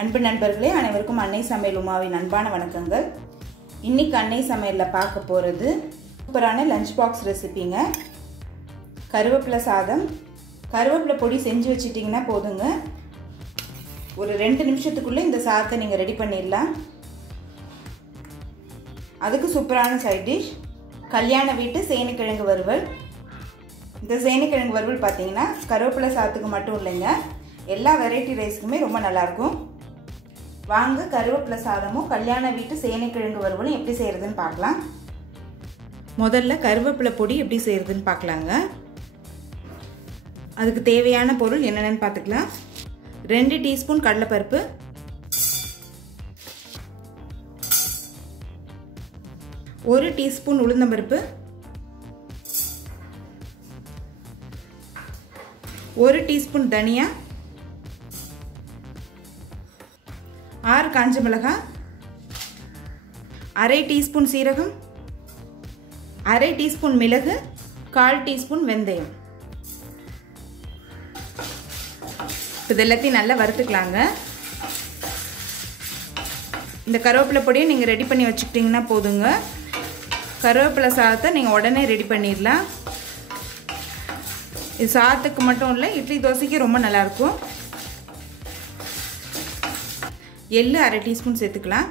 அன்பு நண்பர்களே, அனைவருக்கும் அன்னை சமையல் உமாவின் அன்பான வணக்கங்கள். இன்னைக்கு அன்னை சமையலில் பார்க்க போகிறது சூப்பரான லஞ்ச் பாக்ஸ் ரெசிபிங்க. கருவேப்பிலை சாதம். கருவேப்பிலை பொடி செஞ்சு வச்சிட்டிங்கன்னா போதுங்க, ஒரு 2 நிமிஷத்துக்குள்ளே இந்த சாதத்தை நீங்கள் ரெடி பண்ணிடலாம். அதுக்கு சூப்பரான சைட் டிஷ் கல்யாண வீட்டு சேனைக்கிழங்கு வறுவல். இந்த சேனைக்கிழங்கு வறுவல் பார்த்தீங்கன்னா கருவேப்பிலை சாதத்துக்கு மட்டும் இல்லைங்க, எல்லா வெரைட்டி ரைஸ்க்குமே ரொம்ப நல்லாயிருக்கும். வாங்க கருவேப்பிலை சாதமும் கல்யாண வீட்டு சேனைக்கிழங்கு வறுவலும் எப்படி செய்கிறதுன்னு பார்க்கலாம். முதல்ல கருவேப்பிலை பொடி எப்படி செய்கிறதுன்னு பார்க்கலாங்க. அதுக்கு தேவையான பொருள் என்னென்னு பார்த்துக்கலாம். 2 டீஸ்பூன் கடலைப்பருப்பு, 1 டீஸ்பூன் உளுந்தம்பருப்பு, 1 டீஸ்பூன் தனியா, 6 காஞ்ச மிளகாய், அரை டீஸ்பூன் சீரகம், அரை டீஸ்பூன் மிளகு, 1/4 டீஸ்பூன் வெந்தயம். இது எல்லாத்தையும் நல்லா வறுத்துக்கலாங்க. இந்த கருவேப்பிலை பொடியை நீங்கள் ரெடி பண்ணி வச்சுக்கிட்டிங்கன்னா போதுங்க. கருவேப்பிலை சாதத்தை நீங்கள் உடனே ரெடி பண்ணிடலாம். இது சாதத்துக்கு மட்டும் இல்லை, இட்லி தோசைக்கு ரொம்ப நல்லாயிருக்கும். எள்ளு அரை டீஸ்பூன் சேர்த்துக்கலாம்.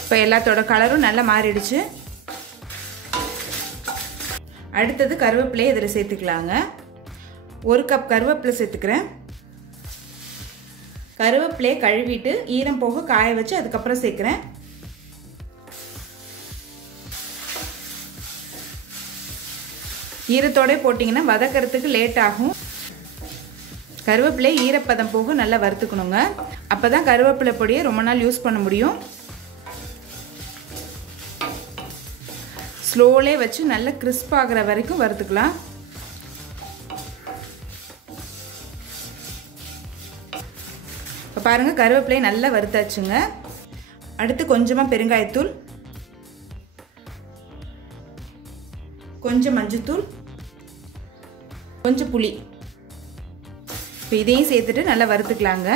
இப்போ எல்லாத்தோட கலரும் நல்லா மாறிடுச்சு. அடுத்தது கருவேப்பிலையை இதில் சேர்த்துக்கலாங்க. 1 கப் கருவேப்பிலை சேர்த்துக்கிறேன். கருவேப்பிலையை கழுவிட்டு ஈரம் போக காய வச்சு அதுக்கப்புறம் சேர்க்குறேன். ஈரத்தோட போட்டிங்கன்னா வதக்கிறதுக்கு லேட் ஆகும். கருவேப்பிலை ஈரப்பதம் போக நல்லா வறுத்துக்கணுங்க. அப்போ தான் கருவேப்பிலை பொடியை ரொம்ப நாள் யூஸ் பண்ண முடியும். ஸ்லோலே வச்சு நல்லா கிறிஸ்ப் ஆகிற வரைக்கும் வறுத்துக்கலாம். இப்போ பாருங்கள், கருவேப்பிலையை நல்லா வறுத்தாச்சுங்க. அடுத்து கொஞ்சமாக பெருங்காயத்தூள், கொஞ்சம் மஞ்சத்தூள், கொஞ்சம் புளி. இப்போ இதையும் சேர்த்துட்டு நல்லா வறுத்துக்கலாங்க.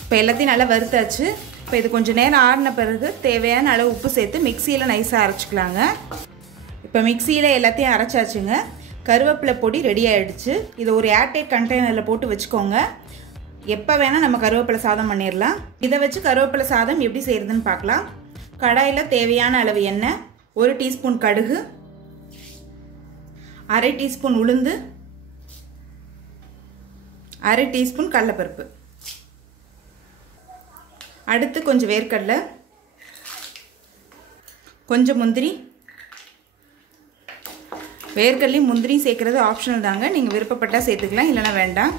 இப்போ எல்லாத்தையும் நல்லா வறுத்தாச்சு. இப்போ இது கொஞ்சம் நேரம் ஆறின பிறகு தேவையான அளவு உப்பு சேர்த்து மிக்சியில் நைஸாக அரைச்சிக்கலாங்க. இப்போ மிக்சியில் எல்லாத்தையும் அரைச்சாச்சுங்க. கருவேப்பிலை பொடி ரெடி ஆகிடுச்சு. இதை ஒரு ஏர்டைட் கண்டெய்னரில் போட்டு வச்சுக்கோங்க. எப்போ வேணால் நம்ம கருவேப்பிலை சாதம் பண்ணிடலாம். இதை வச்சு கருவேப்பிலை சாதம் எப்படி செய்கிறதுன்னு பார்க்கலாம். கடாயில் தேவையான அளவு எண்ணெய், 1 டீஸ்பூன் கடுகு, அரை டீஸ்பூன் உளுந்து, அரை டீஸ்பூன் கடலைப்பருப்பு, அடுத்து கொஞ்சம் வேர்க்கடலை, கொஞ்சம் முந்திரி. வேர்க்கடலையும் முந்திரியும் சேர்க்குறது ஆப்ஷனல் தாங்க, நீங்கள் விருப்பப்பட்டால் சேர்த்துக்கலாம், இல்லைனா வேண்டாம்.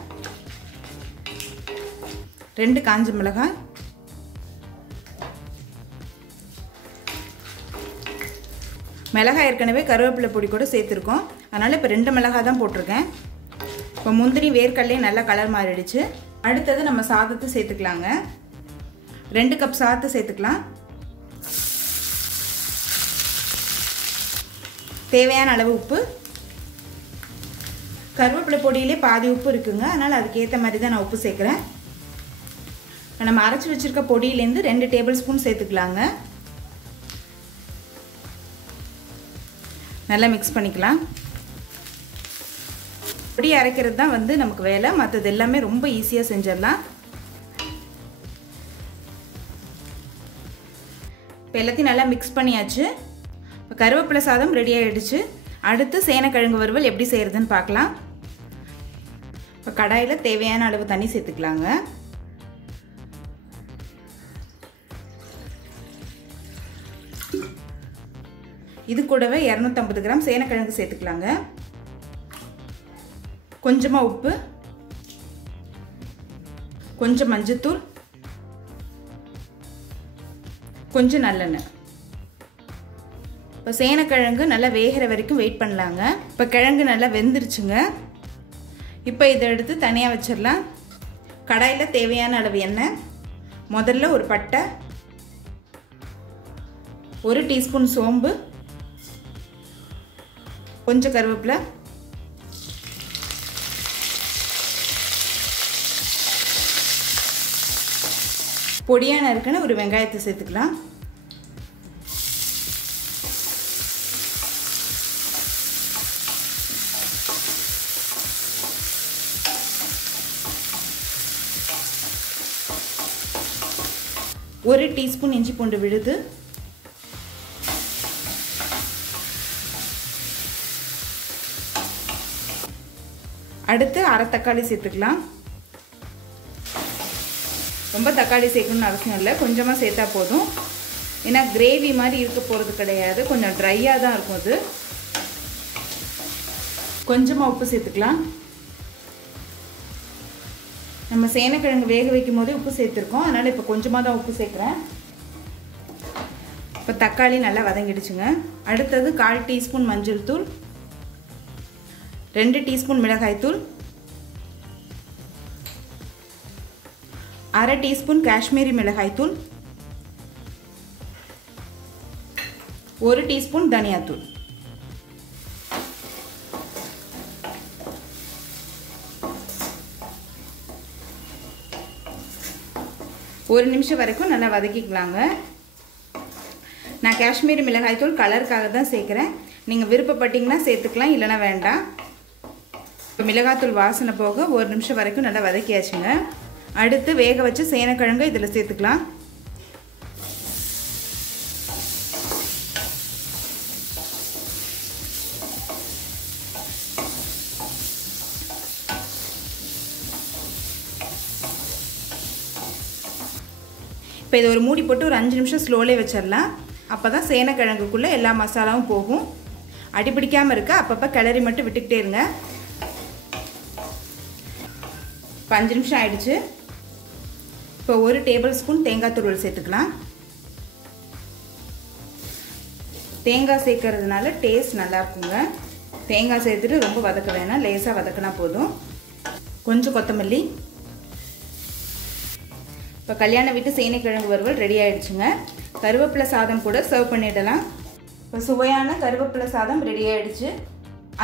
2 காஞ்ச மிளகாய், மிளகாய் ஏற்கனவே கருவேப்பிலை பொடி கூட சேர்த்துருக்கோம், அதனால் இப்போ 2 மிளகாய் தான் போட்டிருக்கேன். இப்போ முந்திரி வேர்க்கடலையும் நல்லா கலர் மாறிடுச்சு. அடுத்தது நம்ம சாதத்தை சேர்த்துக்கலாங்க. 2 கப் சாதத்தை சேர்த்துக்கலாம். தேவையான அளவு உப்பு. கருவேப்பிலை பொடியிலே பாதி உப்பு இருக்குங்க, அதனால் அதுக்கேற்ற மாதிரி தான் நான் உப்பு சேர்க்குறேன். நம்ம அரைச்சி வச்சுருக்க பொடியிலேருந்து 2 டேபிள் ஸ்பூன் சேர்த்துக்கலாங்க. நல்லா மிக்ஸ் பண்ணிக்கலாம். பொடி அரைக்கிறது தான் நமக்கு வேலை, மற்றது எல்லாமே ரொம்ப ஈஸியாக செஞ்சிடலாம். இப்போ எல்லாத்தையும் நல்லா மிக்ஸ் பண்ணியாச்சு. இப்போ கருவேப்பிலை சாதம் ரெடி ஆகிடுச்சு. அடுத்து சேனைக்கிழங்கு வறுவல் எப்படி செய்கிறதுன்னு பார்க்கலாம். இப்போ கடாயில் தேவையான அளவு தண்ணி சேர்த்துக்கலாங்க. இது கூடவே 250 கிராம் சேனைக்கிழங்கு சேர்த்துக்கலாங்க. கொஞ்சமாக உப்பு, கொஞ்சம் மஞ்சத்தூள், கொஞ்சம் நல்லெண்ணெய். இப்போ சேனைக்கிழங்கு நல்லா வேகிற வரைக்கும் வெயிட் பண்ணலாங்க. இப்போ கிழங்கு நல்லா வெந்துருச்சுங்க. இப்போ இதை எடுத்து தனியாக வச்சிடலாம். கடாயில் தேவையான அளவு எண்ணெய். முதல்ல ஒரு பட்டை, 1 டீஸ்பூன் சோம்பு, கொஞ்சம் கருவேப்பிலை, பொடியாக நறுக்கின ஒரு வெங்காயத்தை சேர்த்துக்கலாம். ஒரு டீஸ்பூன் இஞ்சி பூண்டு விழுது, அடுத்து அரை தக்காளி சேர்த்துக்கலாம். ரொம்ப தக்காளி சேர்க்கணும்னு அவசியம் இல்லை, கொஞ்சமாக சேர்த்தா போதும். ஏன்னா கிரேவி மாதிரி இருக்க போகிறது கிடையாது, கொஞ்சம் ட்ரையாக தான் இருக்கும். அது கொஞ்சமாக உப்பு சேர்த்துக்கலாம். நம்ம சேனைக்கிழங்கு வேக வைக்கும் போதே உப்பு சேர்த்துருக்கோம், அதனால் இப்போ கொஞ்சமாக தான் உப்பு சேர்க்குறேன். இப்போ தக்காளி நல்லா வதங்கிடுச்சுங்க. அடுத்தது 1/4 டீஸ்பூன் மஞ்சள் தூள், 2 டீஸ்பூன் மிளகாய் தூள், 1/2 டீஸ்பூன் காஷ்மீரி மிளகாய் தூள், 1 டீஸ்பூன் தனியாத்தூள். ஒரு நிமிஷம் வரைக்கும் நல்லா வதக்கிக்கலாங்க. நான் காஷ்மீரி மிளகாய் தூள் கலருக்காக தான் சேர்க்குறேன், நீங்கள் விருப்பப்பட்டீங்கன்னா சேர்த்துக்கலாம், இல்லைனா வேண்டாம். இப்போ மிளகாத்தூள் வாசனை போக ஒரு நிமிஷம் வரைக்கும் நல்லா வதக்கியாச்சுங்க. அடுத்து வேக வச்சு சேனைக்கிழங்கு இதில் சேர்த்துக்கலாம். இப்போ இதை ஒரு மூடி போட்டு ஒரு 5 நிமிஷம் ஸ்லோலே வச்சிடலாம். அப்போ தான் சேனைக்கிழங்குக்குள்ளே எல்லா மசாலாவும் போகும். அடிப்பிடிக்காமல் இருக்க அப்பப்போ கிளறி மட்டும் விட்டுக்கிட்டே இருங்க. இப்போ 5 நிமிஷம் ஆயிடுச்சு. இப்போ 1 டேபிள் ஸ்பூன் தேங்காய் துருவல் சேர்த்துக்கலாம். தேங்காய் சேர்க்கறதுனால டேஸ்ட் நல்லா இருக்குங்க. தேங்காய் சேர்த்துட்டு ரொம்ப வதக்க வேணாம், லேசாக வதக்கினா போதும். கொஞ்சம் கொத்தமல்லி. இப்போ கல்யாண வீட்டு சேனைக்கிழங்கு வறுவல் ரெடி ஆகிடுச்சுங்க. கருவேப்பிலை சாதம் கூட சர்வ் பண்ணிடலாம். இப்போ சுவையான கருவேப்பிலை சாதம் ரெடி ஆகிடுச்சு.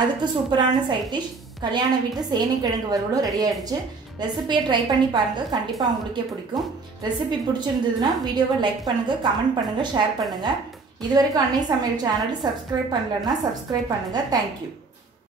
அதுக்கு சூப்பரான சைட் டிஷ் கல்யாண வீட்டு சேனைக்கிழங்கு வறுவலும் ரெடி ஆகிடுச்சு. ரெசிபியை ட்ரை பண்ணி பாருங்கள், கண்டிப்பாக உங்களுக்கே பிடிக்கும். ரெசிபி பிடிச்சிருந்ததுன்னா வீடியோவை லைக் பண்ணுங்கள், கமெண்ட் பண்ணுங்கள், ஷேர் பண்ணுங்கள். இது வரைக்கும் அன்னை சமையல் சேனல் சப்ஸ்கிரைப் பண்ணலன்னா சப்ஸ்கிரைப் பண்ணுங்கள். தேங்க்யூ.